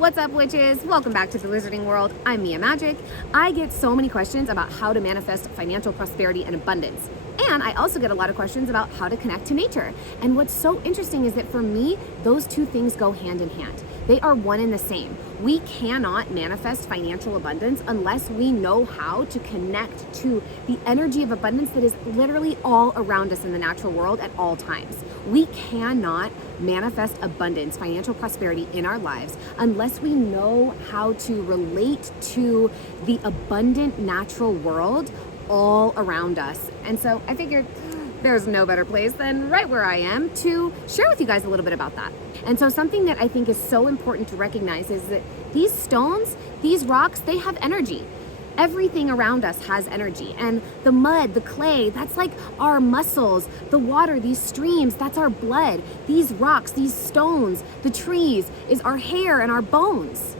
What's up, witches? Welcome back to the Wizarding World. I'm Mia Magic. I get so many questions about how to manifest financial prosperity and abundance. And I also get a lot of questions about how to connect to nature. And what's so interesting is that for me, those two things go hand in hand. They are one and the same. We cannot manifest financial abundance unless we know how to connect to the energy of abundance that is literally all around us in the natural world at all times. We cannot manifest abundance, financial prosperity in our lives unless we know how to relate to the abundant natural world all around us. And so I figured there's no better place than right where I am to share with you guys a little bit about that. And so something that I think is so important to recognize is that these stones, these rocks, they have energy. Everything around us has energy. And the mud, the clay, that's like our muscles. The water, these streams, that's our blood. These rocks, these stones, the trees is our hair and our bones.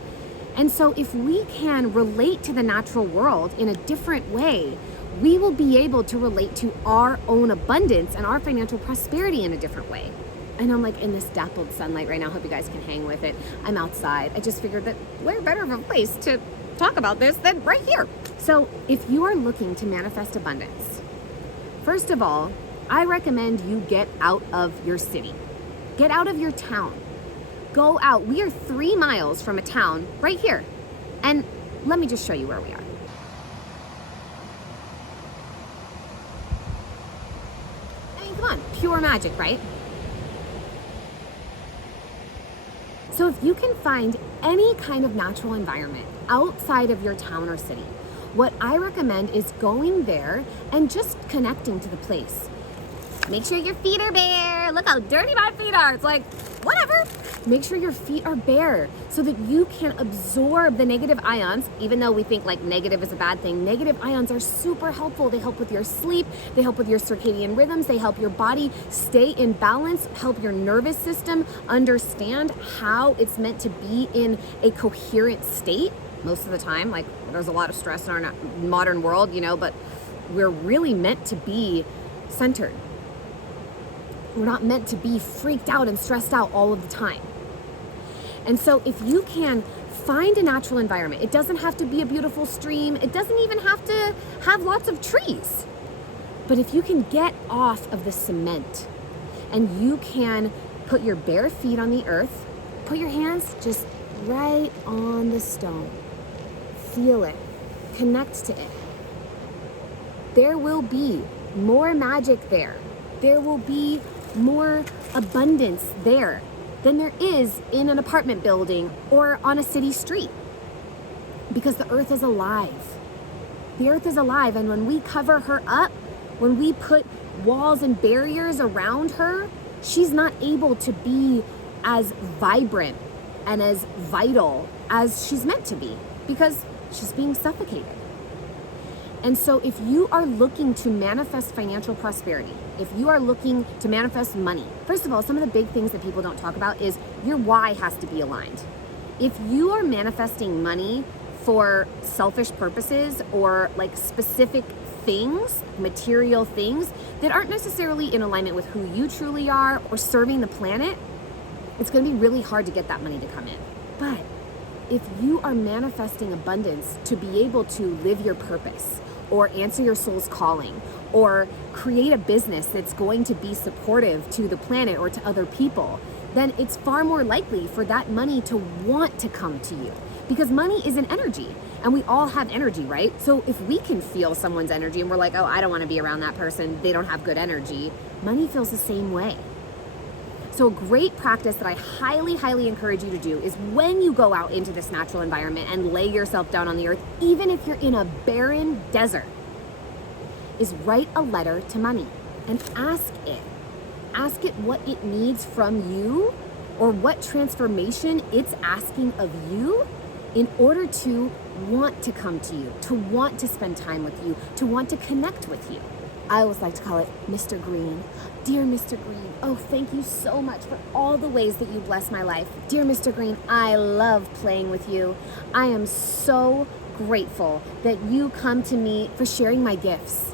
And so if we can relate to the natural world in a different way, we will be able to relate to our own abundance and our financial prosperity in a different way. And I'm like in this dappled sunlight right now. Hope you guys can hang with it. I'm outside. I just figured that where better of a place to talk about this than right here. So if you are looking to manifest abundance, first of all, I recommend you get out of your city. Get out of your town. Go out. We are 3 miles from a town right here. And let me just show you where we are. Come on, pure magic, right? So if you can find any kind of natural environment outside of your town or city, what I recommend is going there and just connecting to the place. Make sure your feet are bare. Look how dirty my feet are. It's like, whatever. Make sure your feet are bare so that you can absorb the negative ions. Even though we think like negative is a bad thing, negative ions are super helpful. They help with your sleep. They help with your circadian rhythms. They help your body stay in balance, help your nervous system understand how it's meant to be in a coherent state. Most of the time, like there's a lot of stress in our modern world, but we're really meant to be centered. We're not meant to be freaked out and stressed out all of the time. And so if you can find a natural environment, it doesn't have to be a beautiful stream. It doesn't even have to have lots of trees. But if you can get off of the cement and you can put your bare feet on the earth, put your hands just right on the stone. Feel it. Connect to it. There will be more magic there. There will be more abundance there than there is in an apartment building or on a city street. Because the earth is alive. The earth is alive, and when we cover her up, when we put walls and barriers around her, she's not able to be as vibrant and as vital as she's meant to be because she's being suffocated. And so if you are looking to manifest financial prosperity, if you are looking to manifest money, first of all, some of the big things that people don't talk about is your why has to be aligned. If you are manifesting money for selfish purposes or like specific things, material things that aren't necessarily in alignment with who you truly are or serving the planet, it's going to be really hard to get that money to come in. But if you are manifesting abundance to be able to live your purpose or answer your soul's calling or create a business that's going to be supportive to the planet or to other people, then it's far more likely for that money to want to come to you because money is an energy and we all have energy, right? So if we can feel someone's energy and we're like, oh, I don't want to be around that person, they don't have good energy, money feels the same way. So a great practice that I highly, highly encourage you to do is when you go out into this natural environment and lay yourself down on the earth, even if you're in a barren desert, is write a letter to money and ask it. Ask it what it needs from you or what transformation it's asking of you in order to want to come to you, to want to spend time with you, to want to connect with you. I always like to call it Mr. Green. Dear Mr. Green, oh, thank you so much for all the ways that you bless my life. Dear Mr. Green, I love playing with you. I am so grateful that you come to me for sharing my gifts.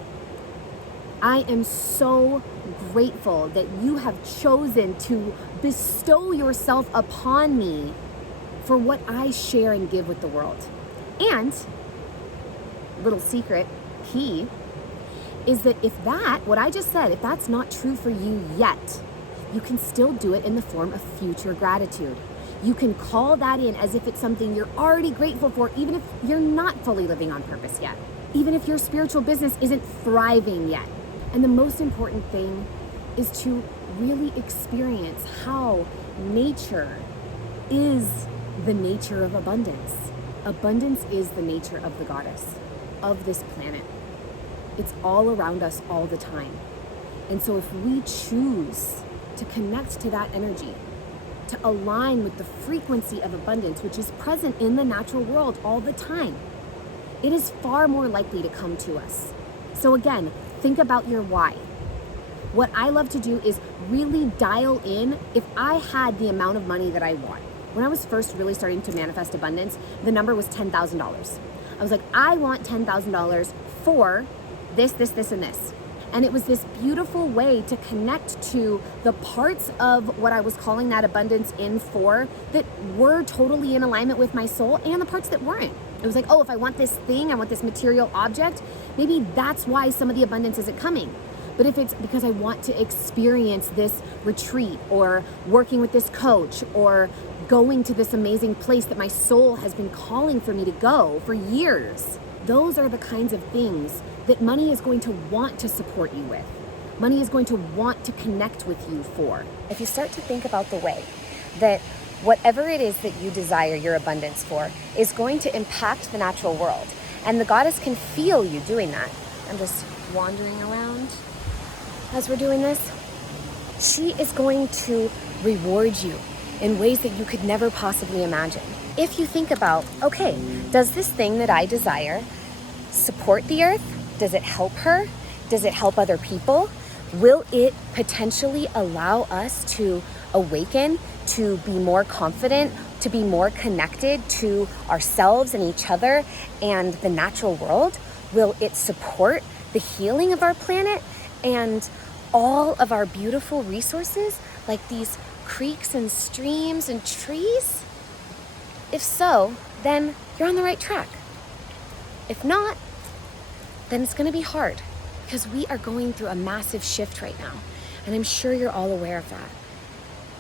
I am so grateful that you have chosen to bestow yourself upon me for what I share and give with the world. And, little secret, key, is that if what I just said, if that's not true for you yet, you can still do it in the form of future gratitude. You can call that in as if it's something you're already grateful for, even if you're not fully living on purpose yet, even if your spiritual business isn't thriving yet. And the most important thing is to really experience how nature is the nature of abundance. Abundance is the nature of the goddess, of this planet. It's all around us all the time. And so if we choose to connect to that energy, to align with the frequency of abundance, which is present in the natural world all the time, it is far more likely to come to us. So again, think about your why. What I love to do is really dial in if I had the amount of money that I want. When I was first really starting to manifest abundance, the number was $10,000. I was like, I want $10,000 for this, and this. And it was this beautiful way to connect to the parts of what I was calling that abundance in for that were totally in alignment with my soul, and the parts that weren't. It was like, oh, if I want this thing, I want this material object, maybe that's why some of the abundance isn't coming. But if it's because I want to experience this retreat, or working with this coach, or going to this amazing place that my soul has been calling for me to go for years, those are the kinds of things that money is going to want to support you with. Money is going to want to connect with you for. If you start to think about the way that whatever it is that you desire your abundance for is going to impact the natural world, and the goddess can feel you doing that. I'm just wandering around as we're doing this. She is going to reward you in ways that you could never possibly imagine. If you think about, okay, does this thing that I desire support the earth? Does it help her? Does it help other people? Will it potentially allow us to awaken, to be more confident, to be more connected to ourselves and each other and the natural world? Will it support the healing of our planet and all of our beautiful resources, like these creeks and streams and trees? If so, then you're on the right track. If not, then it's going to be hard, because we are going through a massive shift right now. And I'm sure you're all aware of that.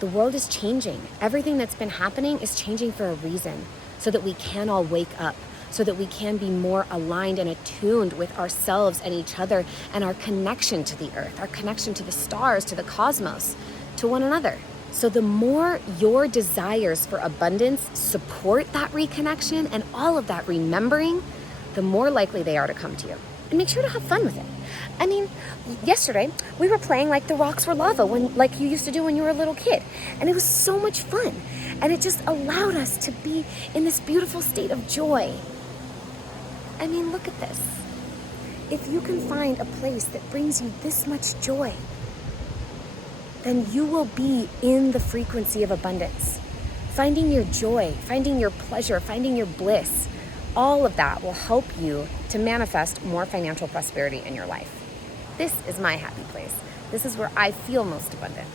The world is changing. Everything that's been happening is changing for a reason, so that we can all wake up, so that we can be more aligned and attuned with ourselves and each other and our connection to the earth, our connection to the stars, to the cosmos, to one another. So the more your desires for abundance support that reconnection and all of that remembering, the more likely they are to come to you. And make sure to have fun with it. I mean, yesterday we were playing like the rocks were lava, like you used to do when you were a little kid. And it was so much fun. And it just allowed us to be in this beautiful state of joy. I mean, look at this. If you can find a place that brings you this much joy, then you will be in the frequency of abundance. Finding your joy, finding your pleasure, finding your bliss, all of that will help you to manifest more financial prosperity in your life. This is my happy place. This is where I feel most abundant.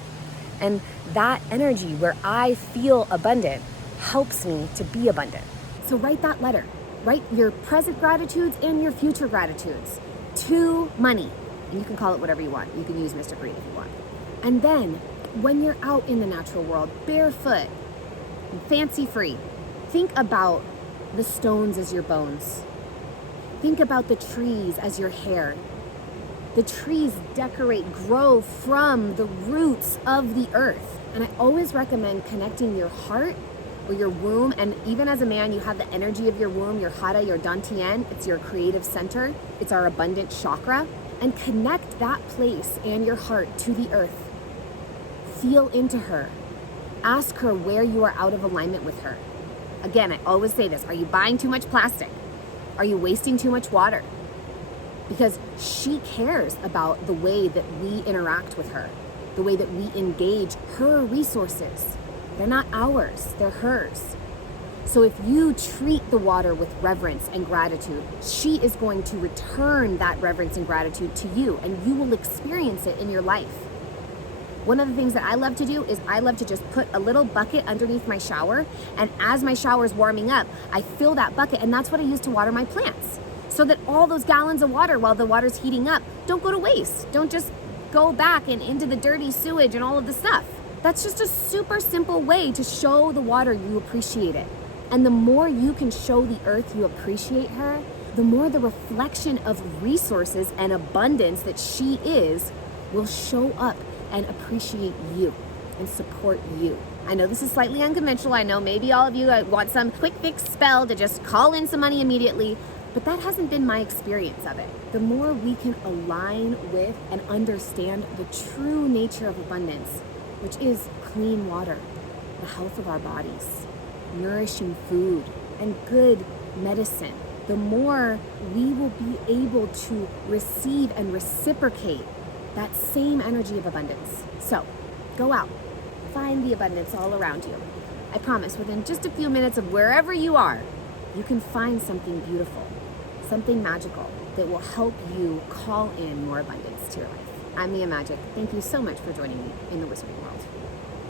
And that energy where I feel abundant helps me to be abundant. So write that letter. Write your present gratitudes and your future gratitudes to money. And you can call it whatever you want. You can use Mr. Green if you want. And then when you're out in the natural world, barefoot, fancy-free, think about the stones as your bones. Think about the trees as your hair. The trees grow from the roots of the earth. And I always recommend connecting your heart or your womb. And even as a man, you have the energy of your womb, your hara, your dantian. It's your creative center. It's our abundant chakra. And connect that place and your heart to the earth. Feel into her. Ask her where you are out of alignment with her. Again, I always say this. Are you buying too much plastic? Are you wasting too much water? Because she cares about the way that we interact with her, the way that we engage her resources. They're not ours, they're hers. So if you treat the water with reverence and gratitude, she is going to return that reverence and gratitude to you, and you will experience it in your life. One of the things that I love to do is I love to just put a little bucket underneath my shower, and as my shower is warming up, I fill that bucket, and that's what I use to water my plants. So that all those gallons of water while the water's heating up don't go to waste. Don't just go back and into the dirty sewage and all of the stuff. That's just a super simple way to show the water you appreciate it. And the more you can show the earth you appreciate her, the more the reflection of resources and abundance that she is will show up and appreciate you and support you. I know this is slightly unconventional. I know maybe all of you want some quick fix spell to just call in some money immediately, but that hasn't been my experience of it. The more we can align with and understand the true nature of abundance, which is clean water, the health of our bodies, nourishing food, and good medicine, the more we will be able to receive and reciprocate that same energy of abundance. So go out, find the abundance all around you. I promise within just a few minutes of wherever you are, you can find something beautiful, something magical that will help you call in more abundance to your life. I'm Mia Magic. Thank you so much for joining me in the Wizarding World.